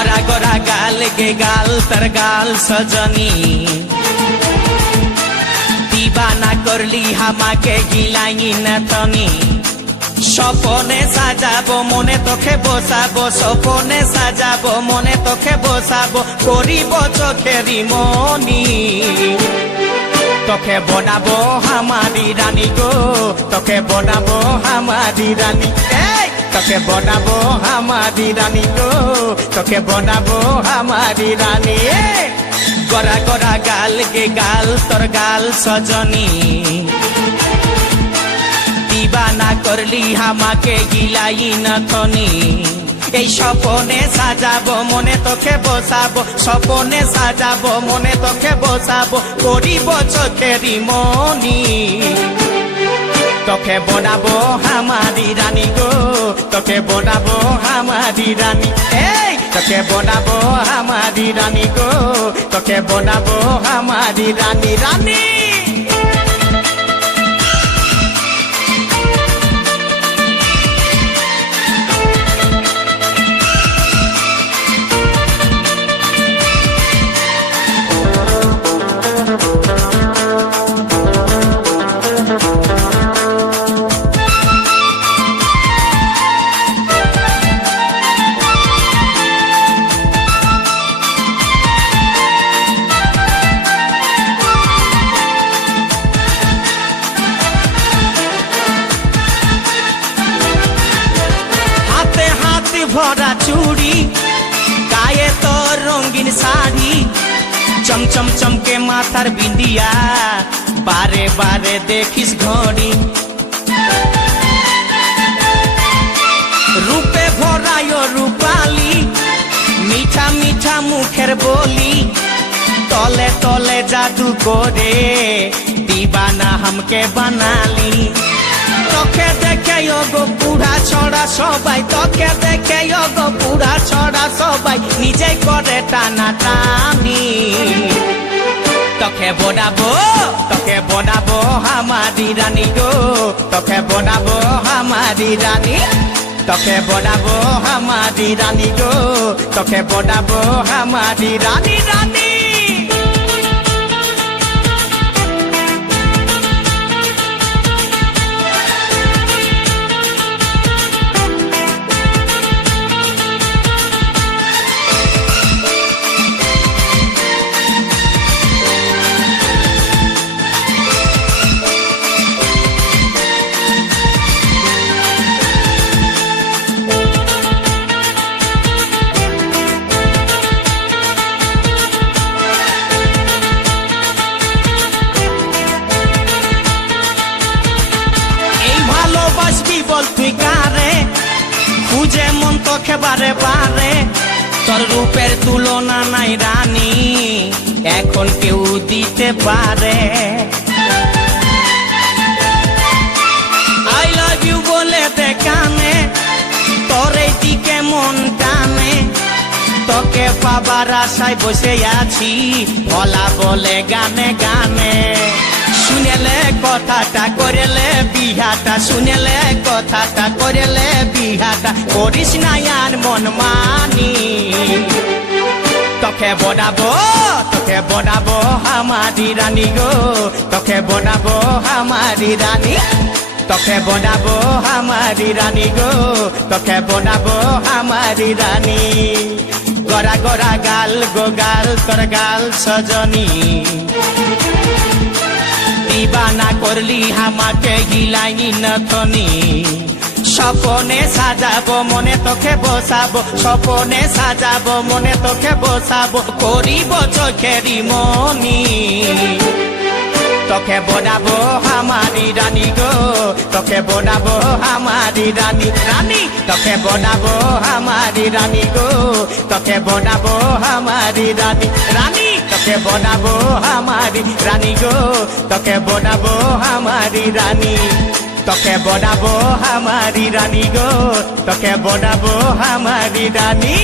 गोरा गोरा गाल गे गाल तर गाल सजनी दीवाना करली हामाके गिलाई न तनी স্বপনে সাজাবো মনে তোকে বসাবো স্বপনে সাজাবো মনে তোকে বসাবো করিব চোখেরি মনি তোকে বনাবো হামারি রানী গো তোকে বনাবো হামারি রানী তোকে বনাবো হামারি রানী গো তোকে বনাবো হামারি রানী গোরা গোরা গাল গে গাল তোর গাল সজনী दीवाना करली हामाके गिलाई नथनी এই স্বপনে সাজাবো মনে তোকে বসাবো স্বপনে সাজাবো মনে তোকে বসাবো করিব চোখেরি মনি তোকে বনাবো হামারি রানী গো তোকে বনাবো হামারি রানী তোকে বনাবো হামারি রানী গো তোকে বনাবো হামারি রানী রানী भरा चूड़ी गाये तो रंगीन साड़ी चमचम चमके माथार बिंदिया बारे बारे देखिस घड़ी रूपे भरायो रूपाली मीठा मीठा मुखेर बोली तले तले जादू करे दीवाना हमके बनाली তোকে দেখে গো পুরা ছড়া সবাই তোকে দেখে গো পুরা ছড়া সবাই নিজে করে টানা টানি তোকে বনাবো হামারি রানী গো তোকে বনাবো হামারি রানী তোকে বনাবো হামারি রানী গো তোকে বনাবো হামারি রানী রানী বল তুই কারে খুঁজে মন তোকে বারে বারে তোর রূপের তুলনা নাই রানী এখন কেউ দিতে পারে আই লাভ ইউ বলে দে কানে তোর এই দিকে মন টানে তোকে পাবার আশায় বসে আছি ভোলা বলে গানে গানে শুনেলে কথাটা করেলে বিহাটা শুনেলে কথাটা করেলে বিহাটা করিস না আর মন মানি তোকে বনাবো হামারি রানী গো তোকে বনাবো হামারি রানী তোকে বনাবো হামারি রানী গো তোকে বনাবো হামারি রানী গোরা গোরা গাল গো গাল তোর গাল সজনী दीवाना करली हामाके गिलाई नथनी স্বপনে সাজাবো মনে তোকে বসাবো স্বপনে সাজাবো মনে তোকে বসাবো করিব চোখেরি মনি তোকে বনাবো হামারি রানী গো তোকে বনাবো হামারি রানী রানী তোকে বনাবো হামারি রানী গো তোকে বনাবো হামারি রানী রানী তোকে বনাবো হামারি রানী গো তোকে বনাবো হামারি রানী তোকে বনাবো হামারি রানী গো তোকে বনাবো হামারি রানী